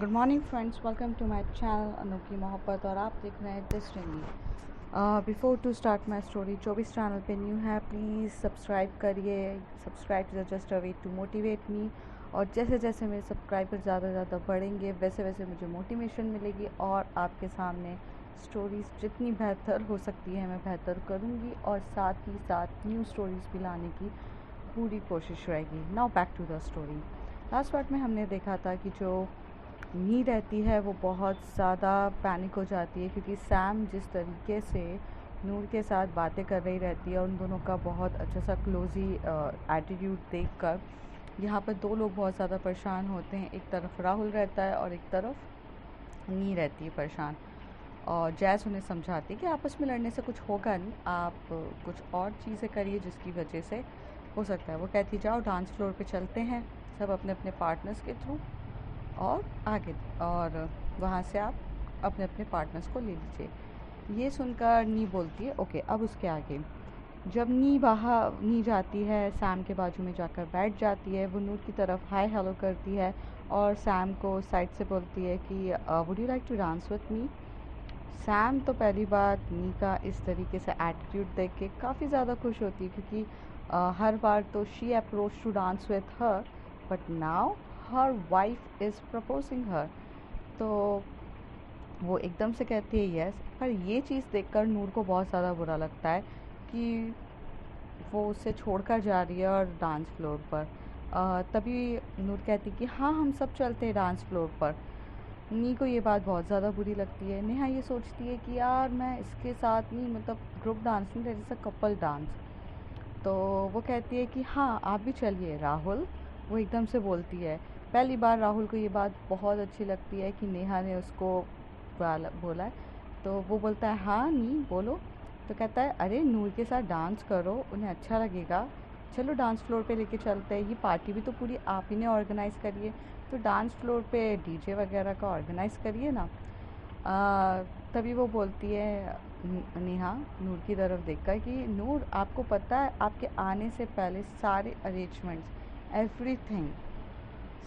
Good morning friends, welcome to my channel अनोखी मोहब्बत और आप देख रहे हैं destiny. Before to start my story, जो भी चैनल पे न्यू है प्लीज़ सब्सक्राइब करिए। Subscribe is just a way to motivate me. और जैसे जैसे मेरे सब्सक्राइबर ज़्यादा से ज़्यादा बढ़ेंगे वैसे वैसे मुझे मोटिवेशन मिलेगी और आपके सामने स्टोरीज़ जितनी बेहतर हो सकती है मैं बेहतर करूँगी और साथ ही साथ न्यू स्टोरीज़ भी लाने की पूरी कोशिश रहेगी। Now back to the story. Last part में हमने देखा था कि जो नी रहती है वो बहुत ज़्यादा पैनिक हो जाती है क्योंकि सैम जिस तरीके से नूर के साथ बातें कर रही रहती है और उन दोनों का बहुत अच्छा सा क्लोजी एटीट्यूड देखकर यहाँ पर दो लोग बहुत ज़्यादा परेशान होते हैं। एक तरफ राहुल रहता है और एक तरफ नी रहती है परेशान। और जैस उन्हें समझाती है कि आपस में लड़ने से कुछ होगा नहीं, आप कुछ और चीज़ें करिए जिसकी वजह से हो सकता है। वो कहती जाओ डांस फ्लोर पे चलते हैं सब अपने अपने पार्टनर्स के थ्रू और आगे, और वहाँ से आप अपने अपने पार्टनर्स को ले लीजिए। ये सुनकर नी बोलती है ओके। अब उसके आगे जब नी जाती है सैम के बाजू में जाकर बैठ जाती है, वो नूर की तरफ हाय हेलो करती है और सैम को साइड से बोलती है कि would you like to dance with me. Sam तो पहली बात नी का इस तरीके से एटीट्यूड देख के काफ़ी ज़्यादा खुश होती है क्योंकि हर बार तो she approach to dance with her, but now her wife is proposing her. तो वो एकदम से कहती है यस। पर ये चीज़ देखकर नूर को बहुत ज़्यादा बुरा लगता है कि वो उसे छोड़कर जा रही है और डांस फ्लोर पर। तभी नूर कहती कि हाँ हम सब चलते हैं डांस फ्लोर पर। नी को ये बात बहुत ज़्यादा बुरी लगती है। नेहा ये सोचती है कि यार मैं इसके साथ नहीं, मतलब ग्रुप डांस नहीं, that is a couple dance. तो वो कहती है कि हाँ आप भी चलिए राहुल। वो एकदम से बोलती है। पहली बार राहुल को ये बात बहुत अच्छी लगती है कि नेहा ने उसको बोला है। तो वो बोलता है हाँ नी बोलो। तो कहता है अरे नूर के साथ डांस करो, उन्हें अच्छा लगेगा, चलो डांस फ्लोर पे लेके चलते हैं। ये पार्टी भी तो पूरी आप ही ने ऑर्गेनाइज़ करी है, तो डांस फ्लोर पे डीजे वगैरह का ऑर्गेनाइज़ करिए ना। तभी वो बोलती है नेहा नूर की तरफ देखकर कि नूर आपको पता है आपके आने से पहले सारे अरेंजमेंट्स एवरीथिंग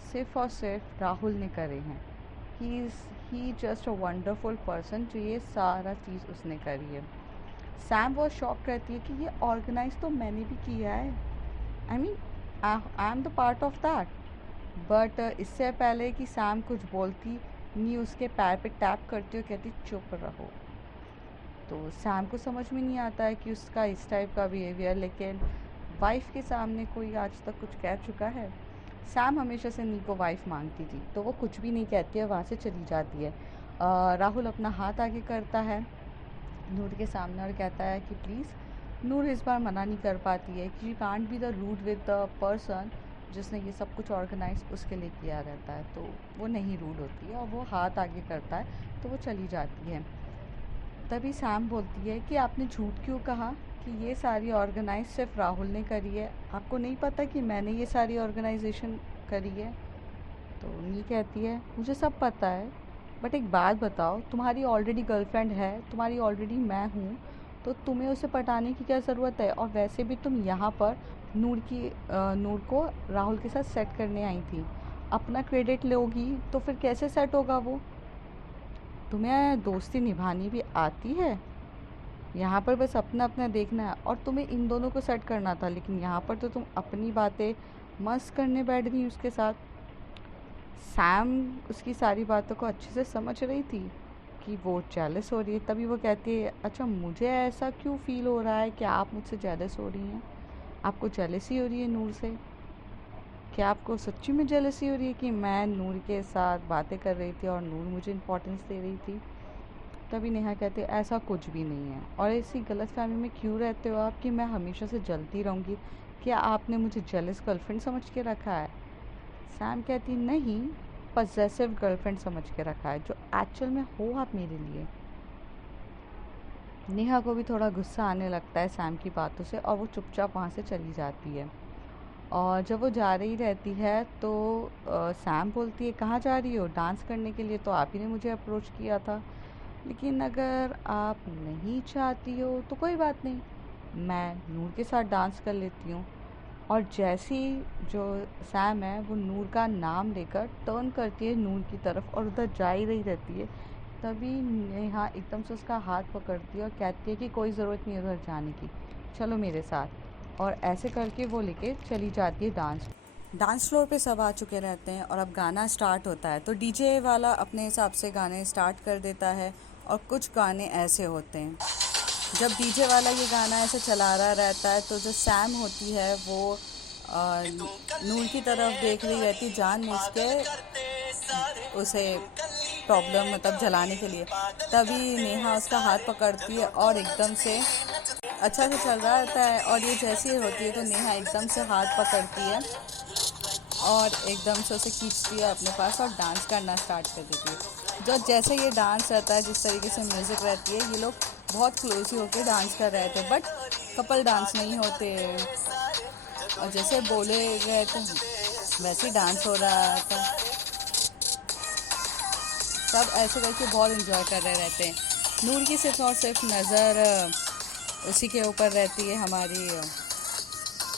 सिर्फ और सिर्फ राहुल ने करे हैं। ही जस्ट अ वंडरफुल पर्सन, जो ये सारा चीज़ उसने करी है। सैम बहुत शॉक रहती है कि ये ऑर्गेनाइज तो मैंने भी किया है, I mean I am the part of that. But इससे पहले कि सैम कुछ बोलती नी उसके पैर पे टैप करती और कहती चुप रहो। तो सैम को समझ में नहीं आता है कि उसका इस टाइप का बिहेवियर, लेकिन वाइफ के सामने कोई आज तक कुछ कह चुका है। सैम हमेशा से नी को वाइफ मांगती थी तो वो कुछ भी नहीं कहती है, वहाँ से चली जाती है। राहुल अपना हाथ आगे करता है नूर के सामने और कहता है कि प्लीज़। नूर इस बार मना नहीं कर पाती है कि you can't be the rude with the person जिसने ये सब कुछ ऑर्गेनाइज उसके लिए किया रहता है। तो वो नहीं रूड होती है और वो हाथ आगे करता है तो वो चली जाती है। तभी सैम बोलती है कि आपने झूठ क्यों कहा कि ये सारी ऑर्गेनाइज सिर्फ राहुल ने करी है, आपको नहीं पता कि मैंने ये सारी ऑर्गेनाइजेशन करी है। तो नी कहती है मुझे सब पता है, बट एक बात बताओ, तुम्हारी ऑलरेडी गर्लफ्रेंड है, तुम्हारी ऑलरेडी मैं हूँ, तो तुम्हें उसे पटाने की क्या ज़रूरत है। और वैसे भी तुम यहाँ पर नूर को राहुल के साथ सेट करने आई थी, अपना क्रेडिट लोगी तो फिर कैसे सेट होगा वो। तुम्हें दोस्ती निभानी भी आती है, यहाँ पर बस अपना अपना देखना है, और तुम्हें इन दोनों को सेट करना था, लेकिन यहाँ पर तो तुम अपनी बातें मस्त करने बैठ गई उसके साथ। सैम उसकी सारी बातों को अच्छे से समझ रही थी कि वो जेलस हो रही है। तभी वो कहती है अच्छा मुझे ऐसा क्यों फील हो रहा है कि आप मुझसे जेलस हो रही हैं, आपको जेलसी हो रही है नूर से। क्या आपको सच्ची में जेलसी हो रही है कि मैं नूर के साथ बातें कर रही थी और नूर मुझे इम्पोर्टेंस दे रही थी। तभी नेहा कहते ऐसा कुछ भी नहीं है, और ऐसी गलतफहमी में क्यों रहते हो आप कि मैं हमेशा से जलती रहूँगी। क्या आपने मुझे जेलस गर्लफ्रेंड समझ के रखा है। सैम कहती नहीं, पजेसिव गर्लफ्रेंड समझ के रखा है, जो एक्चुअल में हो आप मेरे लिए। नेहा को भी थोड़ा गुस्सा आने लगता है सैम की बातों से और वो चुपचाप वहाँ से चली जाती है। और जब वो जा रही रहती है तो सैम बोलती है कहाँ जा रही हो, डांस करने के लिए तो आप ही ने मुझे अप्रोच किया था, लेकिन अगर आप नहीं चाहती हो तो कोई बात नहीं, मैं नूर के साथ डांस कर लेती हूँ। और जैसी जो सैम है वो नूर का नाम लेकर टर्न करती है नूर की तरफ और उधर जा ही रही रहती है, तभी नेहा एकदम से उसका हाथ पकड़ती है और कहती है कि कोई ज़रूरत नहीं उधर जाने की, चलो मेरे साथ। और ऐसे करके वो लेके चली जाती है डांस फ्लोर पे सब आ चुके रहते हैं और अब गाना स्टार्ट होता है। तो डीजे वाला अपने हिसाब से गाने स्टार्ट कर देता है और कुछ गाने ऐसे होते हैं, जब डीजे वाला ये गाना ऐसे चला रहा रहता है तो जो सैम होती है वो नूर की तरफ देख रही रहती जानबूझ के उसे प्रॉब्लम मतलब जलाने के लिए। तभी नेहा उसका हाथ पकड़ती है और एकदम से अच्छा से चल रहा रहता है और ये जैसी ही होती है तो नेहा एकदम से हाथ पकड़ती है और एकदम से उसे खींचती है अपने पास और डांस करना स्टार्ट कर देती है। जो जैसे ये डांस रहता है, जिस तरीके से म्यूज़िक रहती है, ये लोग बहुत क्लोज ही होकर डांस कर रहे थे, बट कपल डांस नहीं होते। और जैसे बोले गए थे वैसे ही डांस हो रहा था। सब ऐसे करके बहुत इन्जॉय कर रहे रहते हैं। नूर की सिर्फ और सिर्फ नज़र उसी के ऊपर रहती है, हमारी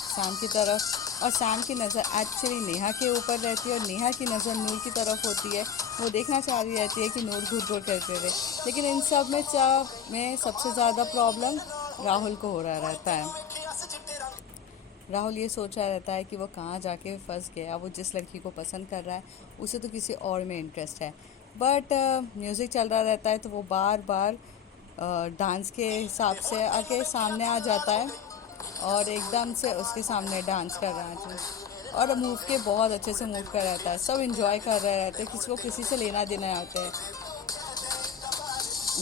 शाम की तरफ, और शाम की नज़र एक्चुअली नेहा के ऊपर रहती है और नेहा की नज़र नूर की तरफ होती है। वो देखना चाह रही रहती है कि नूर घूर घूर करते रहे, लेकिन इन सब में सबसे ज़्यादा प्रॉब्लम राहुल को हो रहा रहता है। राहुल ये सोच रहा रहता है कि वो कहाँ जाके फंस गया, वो जिस लड़की को पसंद कर रहा है उसे तो किसी और में इंटरेस्ट है, बट म्यूज़िक चल रहा रहता है तो वो बार बार डांस के हिसाब से आके सामने आ जाता है और एकदम से उसके सामने डांस कर रहा है और मूव के बहुत अच्छे से मूव कर रहता है। सब इंजॉय कर रहे रहते हैं, किसी को किसी से लेना देना होते हैं,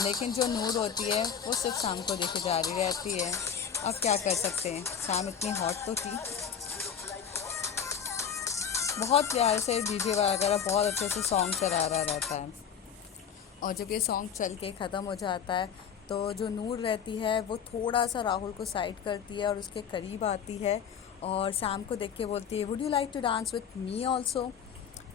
लेकिन जो नूर होती है वो सिर्फ शाम को देखे जा रही रहती है। अब क्या कर सकते हैं, शाम इतनी हॉट तो थी। बहुत प्यार से डीजे वगैरह बहुत अच्छे से सॉन्ग चला रहा रहता है और जब ये सॉन्ग चल के ख़त्म हो जाता है तो जो नूर रहती है वो थोड़ा सा राहुल को साइड करती है और उसके करीब आती है और शाम को देख के बोलती है, would you like to dance with me also.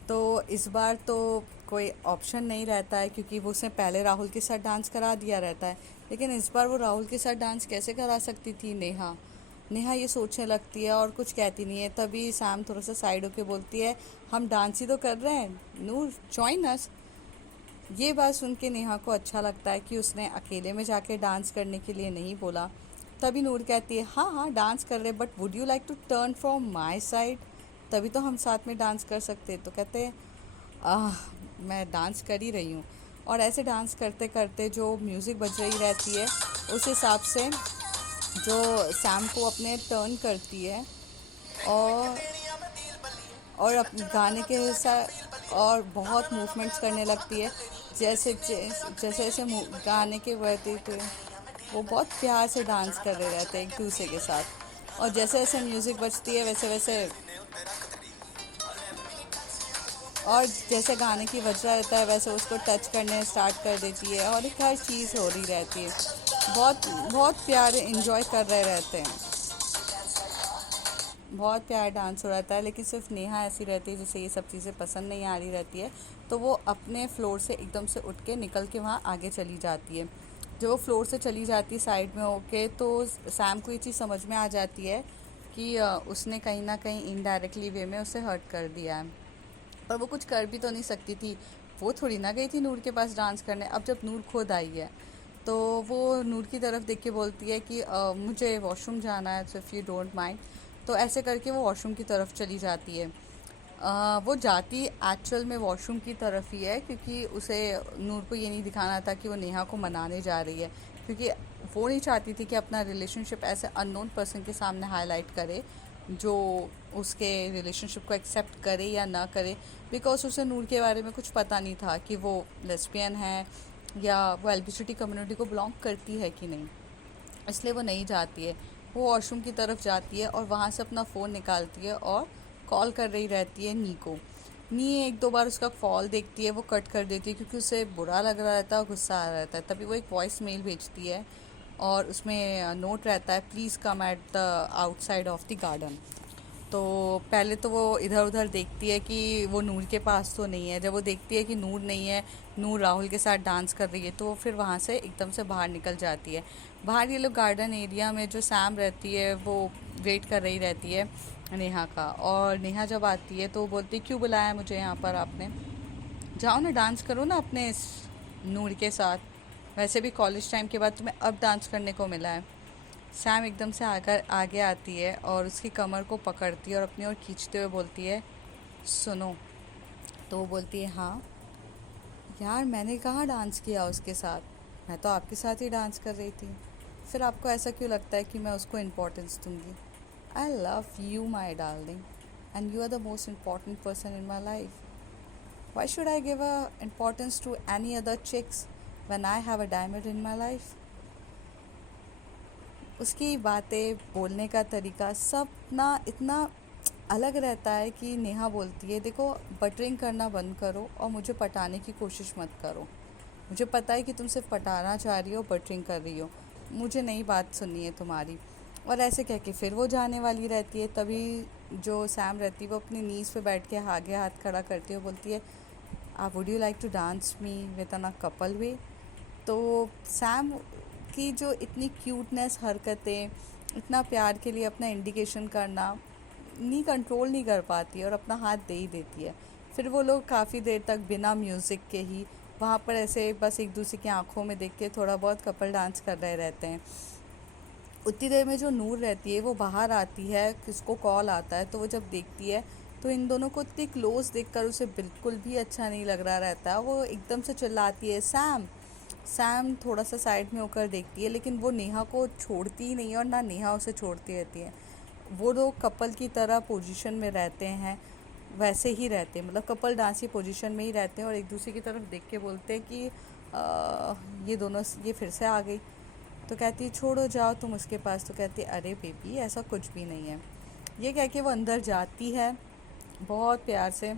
तो इस बार तो कोई ऑप्शन नहीं रहता है क्योंकि वो उसने पहले राहुल के साथ डांस करा दिया रहता है, लेकिन इस बार वो राहुल के साथ डांस कैसे करा सकती थी नेहा। नेहा ये सोचने लगती है और कुछ कहती नहीं है। तभी शाम थोड़ा सा साइड होके बोलती है, हम डांस ही तो कर रहे हैं, नूर जॉइन अस। ये बात सुन के नेहा को अच्छा लगता है कि उसने अकेले में जाके डांस करने के लिए नहीं बोला। तभी नूर कहती है, हाँ हाँ डांस कर रहे, but would you like to turn from my side, तभी तो हम साथ में डांस कर सकते। तो कहते हैं, मैं डांस कर ही रही हूँ। और ऐसे डांस करते करते जो म्यूज़िक बज रही रहती है उस हिसाब से जो सैम को अपने टर्न करती है और गाने के साथ और बहुत मूवमेंट्स करने लगती है। जैसे जैसे जैसे गाने के बढ़ते थे वो बहुत प्यार से डांस कर रहे रहते हैं एक दूसरे के साथ, और जैसे जैसे म्यूज़िक बजती है वैसे वैसे और जैसे गाने की वजह रहता है वैसे उसको टच करने स्टार्ट कर देती है और एक हर चीज़ हो रही रहती है। बहुत बहुत प्यारे इंजॉय कर रहे रहते हैं, बहुत प्यारा डांस हो रहता है। लेकिन सिर्फ नेहा ऐसी रहती है जिसे ये सब चीज़ें पसंद नहीं आ रही रहती है, तो वो अपने फ्लोर से एकदम से उठ के निकल के वहाँ आगे चली जाती है। जब वो फ्लोर से चली जाती है साइड में होके तो सैम को ये चीज़ समझ में आ जाती है कि उसने कहीं ना कहीं इनडायरेक्टली वे में उसे हर्ट कर दिया है, पर वो कुछ कर भी तो नहीं सकती थी। वो थोड़ी ना गई थी नूर के पास डांस करने। अब जब नूर खुद आई है तो वो नूर की तरफ देख के बोलती है कि मुझे वॉशरूम जाना है, so if you don't mind. तो ऐसे करके वो वॉशरूम की तरफ चली जाती है। वो जाती एक्चुअल में वॉशरूम की तरफ ही है क्योंकि उसे नूर को ये नहीं दिखाना था कि वो नेहा को मनाने जा रही है, क्योंकि वो नहीं चाहती थी कि अपना रिलेशनशिप ऐसे अननोन पर्सन के सामने हाईलाइट करे जो उसके रिलेशनशिप को एक्सेप्ट करे या ना करे, बिकॉज उसे नूर के बारे में कुछ पता नहीं था कि वो लेस्बियन है या वो एलबीसीटी कम्युनिटी को बिलोंग करती है कि नहीं। इसलिए वो नहीं जाती है। वो वॉशरूम की तरफ जाती है और वहाँ से अपना फ़ोन निकालती है और कॉल कर रही रहती है नी को। नी एक दो बार उसका कॉल देखती है, वो कट कर देती है क्योंकि उसे बुरा लग रहा रहता है और गुस्सा आ रहा रहता है। तभी वो एक वॉइस मेल भेजती है और उसमें नोट रहता है, please come at the outside of the garden. तो पहले तो वो इधर उधर देखती है कि वो नूर के पास तो नहीं है। जब वो देखती है कि नूर नहीं है, नूर राहुल के साथ डांस कर रही है, तो वो फिर वहाँ से एकदम से बाहर निकल जाती है। बाहर ये लोग गार्डन एरिया में जो सैम रहती है वो वेट कर रही रहती है नेहा का। और नेहा जब आती है तो वो बोलती क्यों बुलाया है मुझे यहाँ पर आपने, जाओ ना डांस करो ना अपने इस नूर के साथ, वैसे भी कॉलेज टाइम के बाद तुम्हें अब डांस करने को मिला है। सैम एकदम से आकर आगे आती है और उसकी कमर को पकड़ती है और अपनी ओर खींचते हुए बोलती है सुनो। तो वो बोलती है हाँ। यार मैंने कहाँ डांस किया उसके साथ, मैं तो आपके साथ ही डांस कर रही थी, फिर आपको ऐसा क्यों लगता है कि मैं उसको इम्पोर्टेंस दूंगी। I love you my darling and you are the most important person in my life. Why should I give importance to any other chicks when I have a diamond in my life? उसकी बातें, बोलने का तरीका सब ना इतना अलग रहता है कि नेहा बोलती है देखो बटरिंग करना बंद करो और मुझे पटाने की कोशिश मत करो। मुझे पता है कि तुम सिर्फ पटाना चाह रही हो, बटरिंग कर रही हो, मुझे नई बात सुननी है तुम्हारी। और ऐसे कह के फिर वो जाने वाली रहती है। तभी जो सैम रहती है वो अपनी नीज़ पे बैठ के आगे हाथ खड़ा करती है, बोलती है would you like to dance me with a couple way. तो सैम की जो इतनी क्यूटनेस हरकतें, इतना प्यार के लिए अपना इंडिकेशन करना नहीं, कंट्रोल नहीं कर पाती और अपना हाथ दे ही देती है। फिर वो लोग काफ़ी देर तक बिना म्यूज़िक के ही वहाँ पर ऐसे बस एक दूसरे की आंखों में देख के थोड़ा बहुत कपल डांस कर रहे रहते हैं। उतनी देर में जो नूर रहती है वो बाहर आती है, किसको कॉल आता है, तो वो जब देखती है तो इन दोनों को इतनी क्लोज देखकर उसे बिल्कुल भी अच्छा नहीं लग रहा रहता है। वो एकदम से चिल्लाती है सैम। सैम थोड़ा सा साइड में होकर देखती है, लेकिन वो नेहा को छोड़ती ही नहीं है और ना नेहा उसे छोड़ती रहती है। वो लोग कपल की तरह पोजीशन में रहते हैं, वैसे ही रहते हैं, मतलब कपल डांस की पोजीशन में ही रहते हैं और एक दूसरे की तरफ देख के बोलते हैं कि ये दोनों ये फिर से आ गई। तो कहती है छोड़ो जाओ तुम उसके पास। तो कहती है अरे बेबी ऐसा कुछ भी नहीं है। ये कह के वो अंदर जाती है बहुत प्यार से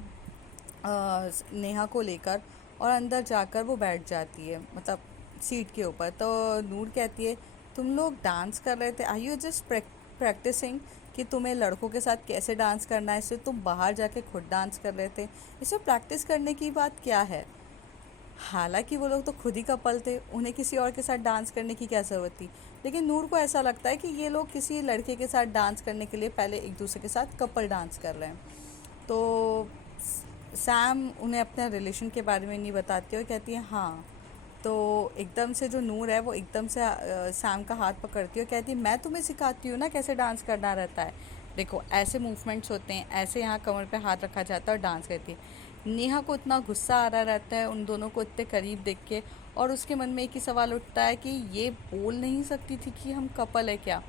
नेहा को लेकर, और अंदर जाकर वो बैठ जाती है मतलब सीट के ऊपर। तो नूर कहती है तुम लोग डांस कर रहे थे, आई यू जस्ट प्रैक्टिसिंग कि तुम्हें लड़कों के साथ कैसे डांस करना है, इससे तुम बाहर जाके खुद डांस कर रहे थे, इसमें प्रैक्टिस करने की बात क्या है। हालांकि वो लोग तो खुद ही कपल थे, उन्हें किसी और के साथ डांस करने की क्या ज़रूरत थी। लेकिन नूर को ऐसा लगता है कि ये लोग किसी लड़के के साथ डांस करने के लिए पहले एक दूसरे के साथ कपल डांस कर रहे हैं। तो सैम उन्हें अपने रिलेशन के बारे में नहीं बताती और कहती है हाँ। तो एकदम से जो नूर है वो एकदम से सैम का हाथ पकड़ती है और कहती है मैं तुम्हें सिखाती हूँ ना कैसे डांस करना रहता है, देखो ऐसे मूवमेंट्स होते हैं, ऐसे यहाँ कमर पे हाथ रखा जाता है और डांस करती है। नेहा को इतना गुस्सा आ रहा रहता है उन दोनों को इतने करीब देख के, और उसके मन में एक ही सवाल उठता है कि ये बोल नहीं सकती थी कि हम कपल है क्या।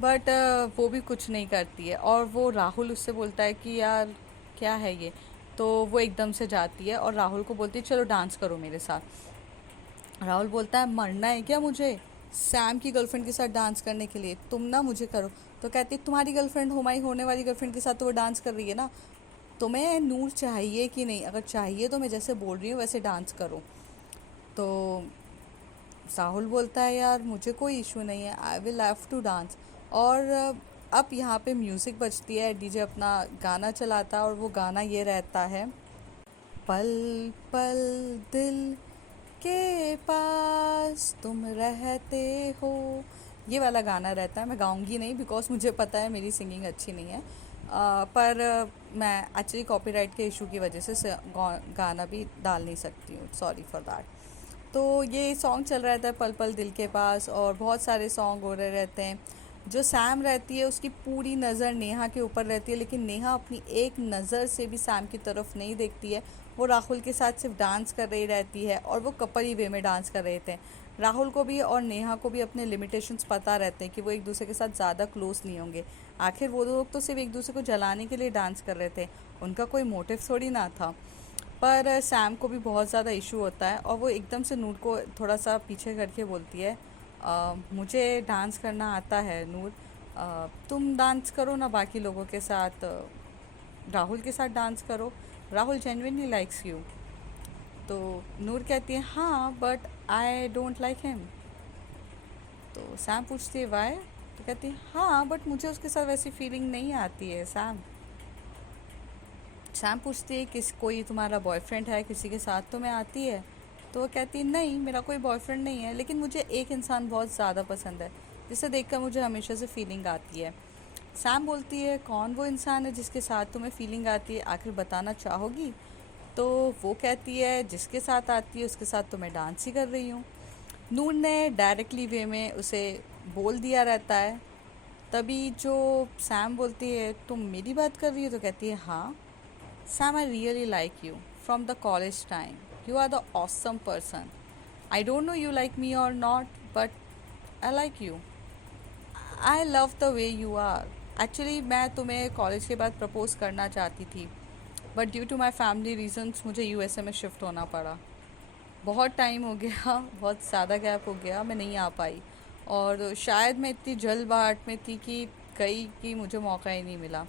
बट वो भी कुछ नहीं करती है। और वो राहुल उससे बोलता है कि यार क्या है ये, तो वो एकदम से जाती है और राहुल को बोलती है चलो डांस करो मेरे साथ। राहुल बोलता है मरना है क्या मुझे सैम की गर्लफ्रेंड के साथ डांस करने के लिए, तुम ना मुझे करो। तो कहती है तुम्हारी गर्लफ्रेंड हमारी होने वाली गर्लफ्रेंड के साथ तो वो डांस कर रही है ना, तुम्हें नूर चाहिए कि नहीं, अगर चाहिए तो मैं जैसे बोल रही हूँ वैसे डांस करो। तो राहुल बोलता है यार मुझे कोई इशू नहीं है, I will have to dance. और अब यहाँ पे म्यूज़िक बजती है, डीजे अपना गाना चलाता है और वो गाना ये रहता है पल पल दिल के पास तुम रहते हो। ये वाला गाना रहता है। मैं गाऊंगी नहीं बिकॉज मुझे पता है मेरी सिंगिंग अच्छी नहीं है, पर मैं एक्चुअली कॉपीराइट के इशू की वजह से गाना भी डाल नहीं सकती हूँ, सॉरी फॉर दैट। तो ये सॉन्ग चल रहा रहता है पल पल दिल के पास, और बहुत सारे सॉन्ग हो रहे रहते हैं। जो सैम रहती है उसकी पूरी नज़र नेहा के ऊपर रहती है, लेकिन नेहा अपनी एक नज़र से भी सैम की तरफ नहीं देखती है। वो राहुल के साथ सिर्फ डांस कर रही रहती है और वो कपल ही वे में डांस कर रहे थे। राहुल को भी और नेहा को भी अपने लिमिटेशंस पता रहते हैं कि वो एक दूसरे के साथ ज़्यादा क्लोज नहीं होंगे। आखिर वो लोग तो सिर्फ एक दूसरे को जलाने के लिए डांस कर रहे थे, उनका कोई मोटिव थोड़ी ना था। पर सैम को भी बहुत ज़्यादा इशू होता है और वो एकदम से नूर को थोड़ा सा पीछे करके बोलती है मुझे डांस करना आता है नूर, तुम डांस करो ना बाकी लोगों के साथ, राहुल के साथ डांस करो, राहुल जेन्युइनली लाइक्स यू। तो नूर कहती है हाँ but I don't like him. तो सैम पूछती है वाई। तो कहती है हाँ बट मुझे उसके साथ वैसी फीलिंग नहीं आती है सैम। सैम पूछती है किस कोई तुम्हारा बॉयफ्रेंड है किसी के साथ तो मैं आती है। तो वो कहती है नहीं मेरा कोई बॉयफ्रेंड नहीं है, लेकिन मुझे एक इंसान बहुत ज़्यादा पसंद है जिसे देखकर मुझे हमेशा से फीलिंग आती है। सैम बोलती है कौन वो इंसान है जिसके साथ तुम्हें फीलिंग आती है, आखिर बताना चाहोगी? तो वो कहती है जिसके साथ आती है उसके साथ तो मैं डांस ही कर रही हूँ। नूर ने डायरेक्टली वे में उसे बोल दिया रहता है। तभी जो सैम बोलती है तुम मेरी बात कर रही हो, तो कहती है हाँ Sam, I really like you from the college time, you are the awesome person, I don't know you like me और not, but I like you, I love the way you are. Actually मैं तुम्हें college के बाद propose करना चाहती थी, but due to my family reasons मुझे USA में शिफ्ट होना पड़ा। बहुत टाइम हो गया, बहुत ज़्यादा गैप हो गया, मैं नहीं आ पाई। और शायद मैं इतनी जल्दबाहट में थी कि मुझे मौका ही नहीं मिला।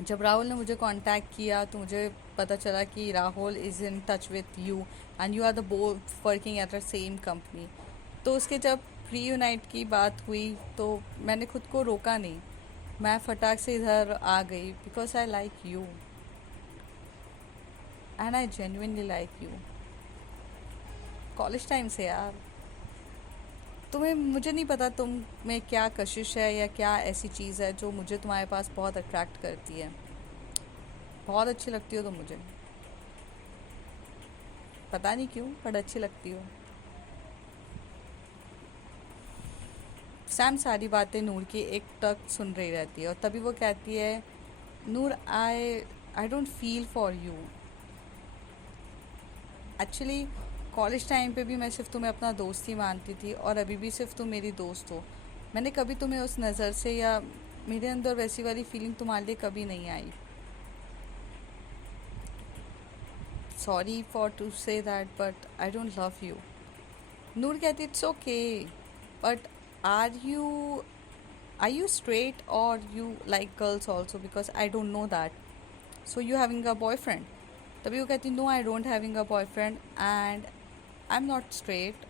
जब राहुल ने मुझे कांटेक्ट किया तो मुझे पता चला कि Rahul is in touch with you and you are the both working at the same company. तो उसके जब रीयूनाइट की बात हुई तो मैंने खुद को रोका नहीं, मैं फटाक से इधर आ गई because I like you and I genuinely like you. College time से यार, तुम्हें, मुझे नहीं पता तुम में क्या कशिश है या क्या ऐसी चीज़ है जो मुझे तुम्हारे पास बहुत अट्रैक्ट करती है। बहुत अच्छी लगती हो तुम मुझे, पता नहीं क्यों बट अच्छी लगती हो। सैम सारी बातें नूर की एक टक सुन रही रहती है और तभी वो कहती है Noor, I don't feel for you. Actually college time पे भी मैं सिर्फ तुम्हें अपना दोस्त ही मानती थी और अभी भी सिर्फ तुम मेरी दोस्त हो। मैंने कभी तुम्हें उस नज़र से या मेरे अंदर वैसी वाली फीलिंग तुम्हारे लिए कभी नहीं आई। Sorry for to say that but I don't love you. Noor कहती it's okay, but are you straight or you like girls also, because I don't know that, so you having a boyfriend? तभी वो कहती no, I don't having a boyfriend and I'm not straight,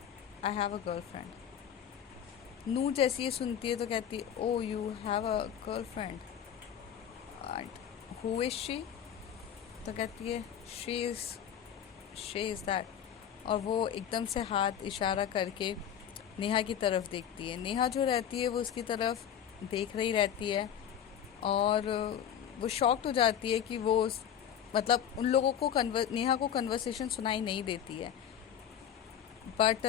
I have a girlfriend। नूर जैसी ये सुनती है तो कहती oh you have a girlfriend and who is she? तो कहती है she is that, और वो एकदम से हाथ इशारा करके नेहा की तरफ देखती है। नेहा जो रहती है वो उसकी तरफ देख रही रहती है और वो शॉक्ड हो जाती है कि मतलब उन लोगों को नेहा को कन्वर्सेशन सुनाई नहीं देती है। बट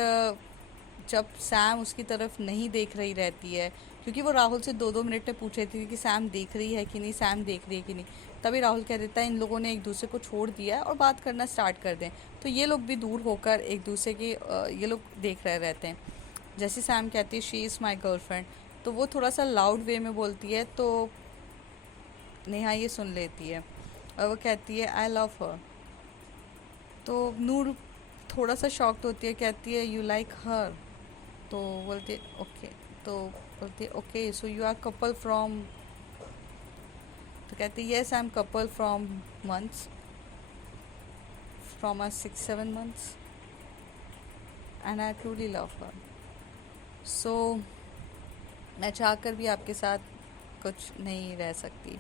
जब सैम उसकी तरफ नहीं देख रही रहती है, क्योंकि वो राहुल से 2-2 मिनट में पूछ रही थी कि सैम देख रही है कि नहीं, सैम देख रही है कि नहीं, तभी राहुल कह देता है इन लोगों ने एक दूसरे को छोड़ दिया है और बात करना स्टार्ट कर दें। तो ये लोग भी दूर होकर एक दूसरे की ये लोग देख रहे रहते हैं। जैसे सैम कहती है शी इज़ माई गर्लफ्रेंड, तो वो थोड़ा सा लाउड वे में बोलती है तो नेहा ये सुन लेती है और वो कहती है आई लव हर। तो नूर थोड़ा सा शॉक्ड होती है, कहती है यू लाइक हर? तो बोलती है ओके, तो बोलती है okay so you are couple from, तो कहती है yes I am couple from months, फ्रॉम 6-7 months and I truly love her. So मैं चाहकर भी आपके साथ कुछ नहीं रह सकती।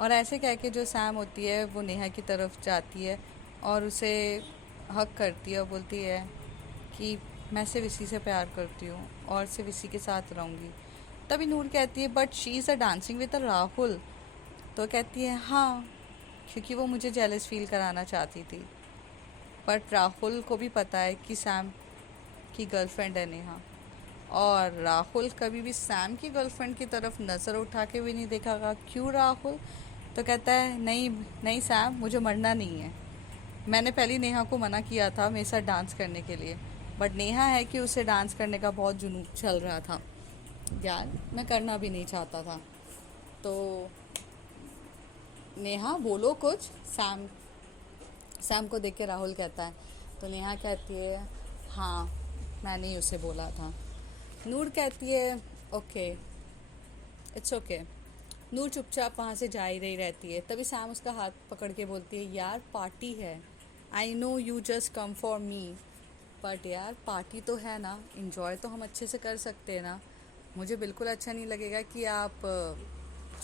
और ऐसे कह के जो सैम होती है वो नेहा की तरफ जाती है और उसे हक करती है और बोलती है कि मैं सिर्फ इसी से प्यार करती हूँ और सिर्फ इसी के साथ रहूँगी। तभी नूर कहती है but she is a dancing with a Rahul. तो कहती है हाँ, क्योंकि वो मुझे जेलस फील कराना चाहती थी, बट राहुल को भी पता है कि सैम की गर्लफ्रेंड है नेहा, और राहुल कभी भी सैम की गर्लफ्रेंड की तरफ नज़र उठा के भी नहीं देखागा। क्यों राहुल? तो कहता है नहीं नहीं सैम, मुझे मरना नहीं है। मैंने पहले नेहा को मना किया था मेरे साथ डांस करने के लिए, बट नेहा है कि उसे डांस करने का बहुत जुनून चल रहा था यार, मैं करना भी नहीं चाहता था। तो नेहा बोलो कुछ, सैम को देख के राहुल कहता है। तो नेहा कहती है हाँ मैंने ही उसे बोला था। नूर कहती है ओके इट्स ओके। नूर चुपचाप वहाँ से जा ही रही रहती है। तभी सैम उसका हाथ पकड़ के बोलती है यार पार्टी है, I know you just come for me, but यार पार्टी तो है ना, इन्जॉय तो हम अच्छे से कर सकते हैं ना। मुझे बिल्कुल अच्छा नहीं लगेगा कि आप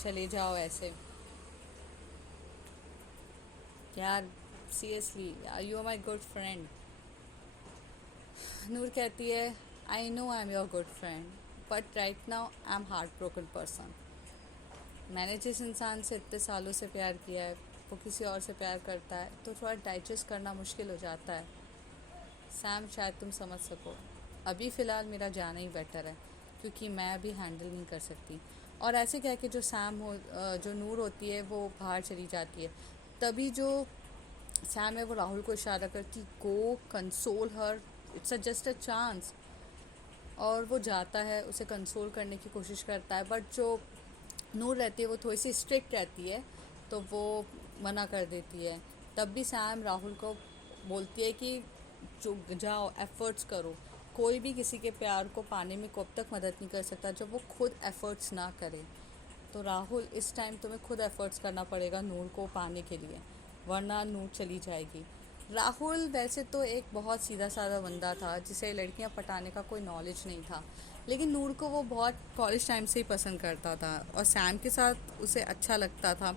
चले जाओ ऐसे यार, सीरियसली यार you are my good friend. Noor कहती है I know I'm your good friend, but right now I'm heartbroken person. मैंने जिस इंसान से इतने सालों से प्यार किया है वो किसी और से प्यार करता है तो थोड़ा डाइजेस्ट करना मुश्किल हो जाता है। सैम, शायद तुम समझ सको। अभी फ़िलहाल मेरा जाना ही बेटर है क्योंकि मैं अभी हैंडल नहीं कर सकती। और ऐसे कह के जो सैम हो जो नूर होती है वो बाहर चली जाती है। तभी जो सैम है वो राहुल को इशारा करती, go console her, it's a just a chance. और वो जाता है, उसे कंसोल करने की कोशिश करता है, बट जो नूर रहती है वो थोड़ी सी स्ट्रिक्ट रहती है तो वो मना कर देती है। तब भी सैम राहुल को बोलती है कि जो जाओ एफ़र्ट्स करो। कोई भी किसी के प्यार को पाने में कब तक मदद नहीं कर सकता जब वो खुद एफ़र्ट्स ना करे। तो राहुल, इस टाइम तुम्हें खुद एफ़र्ट्स करना पड़ेगा नूर को पाने के लिए, वरना नूर चली जाएगी। राहुल वैसे तो एक बहुत सीधा साधा बंदा था जिसे लड़कियां पटाने का कोई नॉलेज नहीं था, लेकिन नूर को वो बहुत कॉलेज टाइम से ही पसंद करता था और सैम के साथ उसे अच्छा लगता था।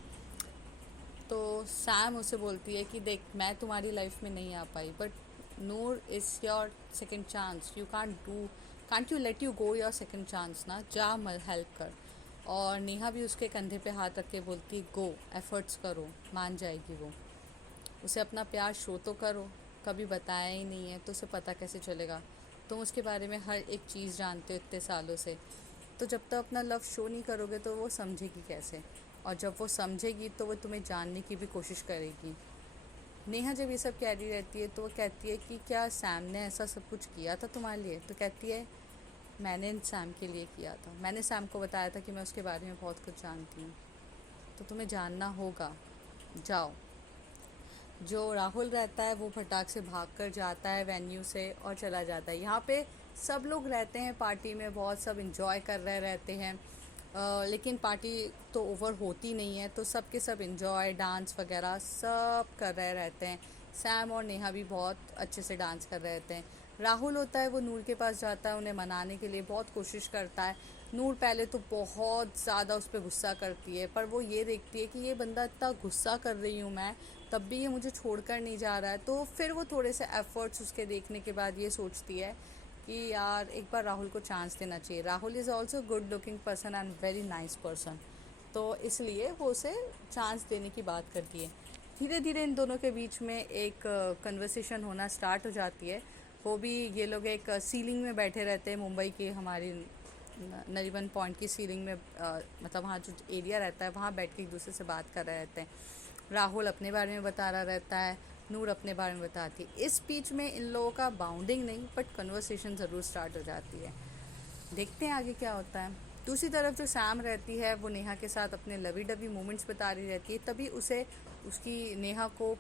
तो सैम उसे बोलती है कि देख, मैं तुम्हारी लाइफ में नहीं आ पाई, but Noor is your second chance, you can't you let you go your second chance ना, जा हेल्प कर। और नेहा भी उसके कंधे पे हाथ रख के बोलती, गो एफर्ट्स करो, मान जाएगी वो। उसे अपना प्यार शो तो करो, कभी बताया ही नहीं है तो उसे पता कैसे चलेगा। तुम उसके बारे में हर एक चीज़ जानते हो इतने सालों से, तो जब तक अपना लव शो नहीं करोगे तो वो समझेगी कैसे। और जब वो समझेगी तो वो तुम्हें जानने की भी कोशिश करेगी। नेहा जब ये सब कह रही रहती है तो वो कहती है कि क्या सैम ने ऐसा सब कुछ किया था तुम्हारे लिए? तो कहती है, मैंने सैम के लिए किया था, मैंने सैम को बताया था कि मैं उसके बारे में बहुत कुछ जानती हूँ, तो तुम्हें जानना होगा, जाओ। जो राहुल रहता है वो फटाक से भाग कर जाता है वेन्यू से और चला जाता है। यहाँ पे सब लोग रहते हैं पार्टी में, बहुत सब इंजॉय कर रहे रहते हैं, लेकिन पार्टी तो ओवर होती नहीं है, तो सब के सब इंजॉय डांस वगैरह सब कर रहे रहते हैं। सैम और नेहा भी बहुत अच्छे से डांस कर रहे रहते हैं। राहुल होता है वो नूर के पास जाता है, उन्हें मनाने के लिए बहुत कोशिश करता है। नूर पहले तो बहुत ज़्यादा उस पर गुस्सा करती है, पर वो ये देखती है कि ये बंदा इतना गुस्सा कर रही हूँ मैं, तब भी ये मुझे छोड़कर नहीं जा रहा है। तो फिर वो थोड़े से एफ़र्ट्स उसके देखने के बाद ये सोचती है कि यार एक बार राहुल को चांस देना चाहिए। Rahul is also good looking person and very nice person, तो इसलिए वो उसे चांस देने की बात करती है। धीरे धीरे इन दोनों के बीच में एक कन्वर्सेशन होना स्टार्ट हो जाती है। वो भी, ये लोग एक सीलिंग में बैठे रहते हैं, मुंबई की हमारी नरीमन पॉइंट की सीलिंग में, मतलब वहाँ जो एरिया रहता है वहाँ बैठ के एक दूसरे से बात कर रहे रहते हैं। राहुल अपने बारे में बता रहा रहता है, नूर अपने बारे में बताती है। इस बीच में इन लोगों का बाउंडिंग नहीं बट कन्वर्सेशन ज़रूर स्टार्ट हो जाती है। देखते हैं आगे क्या होता है। दूसरी तरफ जो सैम रहती है वो नेहा के साथ अपने लवी डवी मोमेंट्स बता रही रहती है। तभी उसे उसकी नेहा को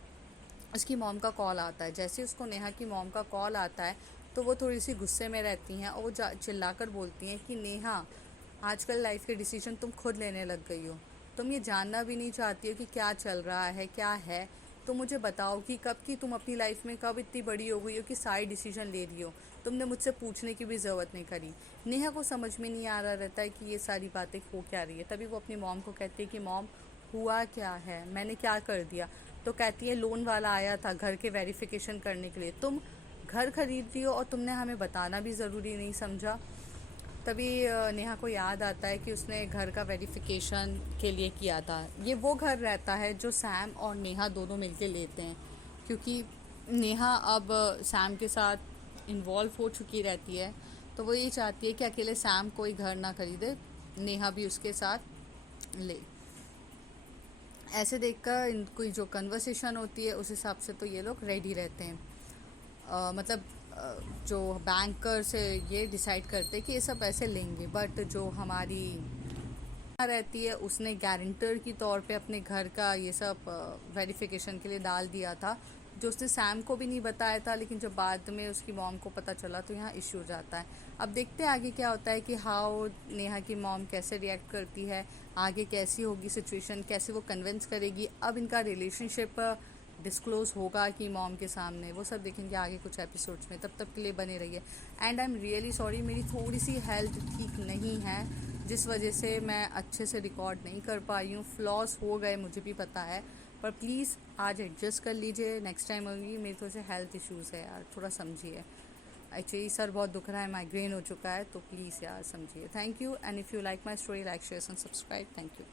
उसकी मॉम का कॉल आता है। जैसे उसको नेहा की मॉम का कॉल आता है तो वो थोड़ी सी गुस्से में रहती हैं और वो चिल्लाकर बोलती हैं कि नेहा, आजकल लाइफ के डिसीजन तुम खुद लेने लग गई हो, तुम ये जानना भी नहीं चाहती हो कि क्या चल रहा है क्या है। तो मुझे बताओ कि कब की तुम अपनी लाइफ में कब इतनी बड़ी हो गई हो कि सारी डिसीजन ले रही हो, तुमने मुझसे पूछने की भी ज़रूरत नहीं करी। नेहा को समझ में नहीं आ रहा रहता है कि ये सारी बातें हो क्या रही है। तभी वो अपनी मॉम को कहती है कि मॉम, हुआ क्या है, मैंने क्या कर दिया? तो कहती है, लोन वाला आया था घर के वेरिफिकेशन करने के लिए, तुम घर खरीद रही हो और तुमने हमें बताना भी ज़रूरी नहीं समझा। तभी नेहा को याद आता है कि उसने घर का वेरिफिकेशन के लिए किया था। ये वो घर रहता है जो सैम और नेहा दोनों मिलके लेते हैं, क्योंकि नेहा अब सैम के साथ इन्वॉल्व हो चुकी रहती है, तो वो ये चाहती है कि अकेले सैम कोई घर ना खरीदे, नेहा भी उसके साथ ले। ऐसे देखकर इनकी जो कन्वर्सेशन होती है उस हिसाब से तो ये लोग रेडी रहते हैं। मतलब जो बैंकर से ये डिसाइड करते कि ये सब पैसे लेंगे, बट जो हमारी रहती है उसने गारंटर की तौर पे अपने घर का ये सब वेरिफिकेशन के लिए डाल दिया था, जो उसने सैम को भी नहीं बताया था। लेकिन जब बाद में उसकी मॉम को पता चला तो यहाँ इश्यू हो जाता है। अब देखते हैं आगे क्या होता है कि हाउ नेहा की मॉम कैसे रिएक्ट करती है, आगे कैसी होगी सिचुएशन, कैसे वो कन्विंस करेगी, अब इनका रिलेशनशिप डिस्क्लोज़ होगा कि मॉम के सामने, वो सब देखेंगे आगे कुछ एपिसोड्स में। तब तक के लिए बने रहिए। And I am really sorry, मेरी थोड़ी सी हेल्थ ठीक नहीं है जिस वजह से मैं अच्छे से रिकॉर्ड नहीं कर पाई हूँ। फ्लॉस हो गए मुझे भी पता है, पर प्लीज़ आज एडजस्ट कर लीजिए, नेक्स्ट टाइम होगी। मेरी थोड़े से हेल्थ इश्यूज़ है यार, थोड़ा समझिए। एक्चुअली सर बहुत दुख रहा है, माइग्रेन हो चुका है, तो प्लीज़ यार समझिए। Thank you, and if you like my story, like share and subscribe. Thank you.